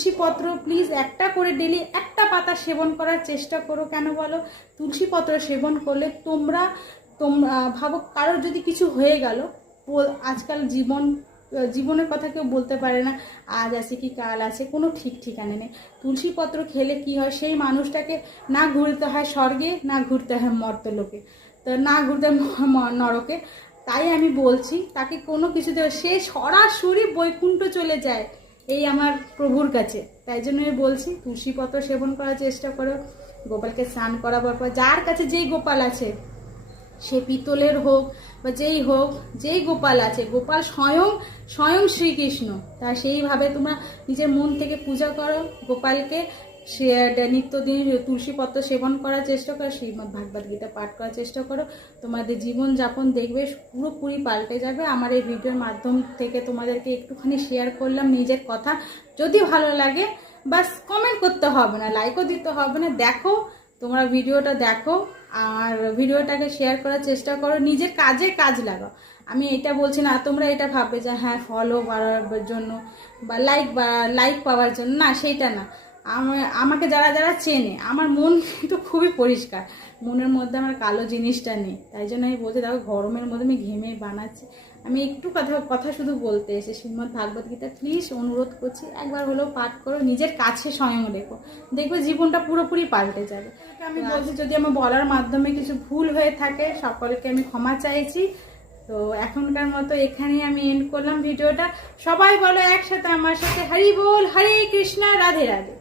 তুলসী পত্র প্লিজ একটা করে ডেলি একটা পাতা সেবন করার চেষ্টা করো। কেন বলো? তুলসীপত্র সেবন করলে তোমরা তোমরা ভাবো কারোর যদি কিছু হয়ে গেল আজকাল জীবন জীবনের কথা কেউ বলতে পারে না, আজ আছে কি, কাল আছে, কোনো ঠিক ঠিকানে নেই। তুলসীপত্র খেলে কি হয়? সেই মানুষটাকে না ঘুরতে হয় স্বর্গে, না ঘুরতে হয় মর্তলোকে। তো না ঘুরতে নরকে। তাই আমি বলছি, তাকে কোনো কিছুতে সে সরাসরি বৈকুণ্ঠ চলে যায়। এই আমার প্রভুর কাছে। তাই জন্য বলছি তুলসী পত্র সেবন করার চেষ্টা করো, গোপালকে স্নান করাবার পর যার কাছে যেই গোপাল আছে, সে পিতলের হোক বা যেই হোক, যেই গোপাল আছে, গোপাল স্বয়ং স্বয়ং শ্রীকৃষ্ণ। তা সেইভাবে তোমরা নিজের মন থেকে পূজা করো, গোপালকে সে নিত্যদিন তুলসী পত্র সেবন করার চেষ্টা করো, শ্রীমদ্ ভাগবত গীতা পাঠ করার চেষ্টা করো, তোমাদের জীবনযাপন দেখবে, পুরোপুরি পাল্টে যাবে। আমার এই ভিডিওর মাধ্যম থেকে তোমাদেরকে একটুখানি শেয়ার করলাম নিজের কথা। যদি ভালো লাগে, বাস কমেন্ট করতে হবে না লাইকও দিতে হবে না। দেখো, তোমরা ভিডিওটা দেখো, আর ভিডিওটাকে শেয়ার করার চেষ্টা করো, নিজের কাজে কাজ লাগাও। আমি এটা বলছি না, তোমরা এটা ভাববে যে হ্যাঁ ফলো বাড়াবার জন্য বা লাইক বা লাইক পাওয়ার জন্য। না, সেইটা না। আমাকে যারা যারা চেনে আমার মন কিন্তু খুবই পরিষ্কার। মনের মধ্যে আমার কালো জিনিসটা নেই। তাই জন্য আমি বলছি দেখো গরমের মধ্যে আমি ঘেমে বানাচ্ছি। আমি একটু কথা কথা শুধু বলতে এসে শ্রীমদ ভাগবত গীতা প্লিজ অনুরোধ করছি একবার হলেও পাঠ করো নিজের কাছে স্বয়ং রেখো। দেখবে জীবনটা পুরোপুরি পাল্টে যাবে। আমি বলছি যদি আমার বলার মাধ্যমে কিছু ভুল হয়ে থাকে সকলকে আমি ক্ষমা চাইছি। তো এখনকার মতো এখানেই আমি এন্ড করলাম ভিডিওটা। সবাই বলো একসাথে আমার সাথে হরি বল হরে কৃষ্ণা রাধে রাধে।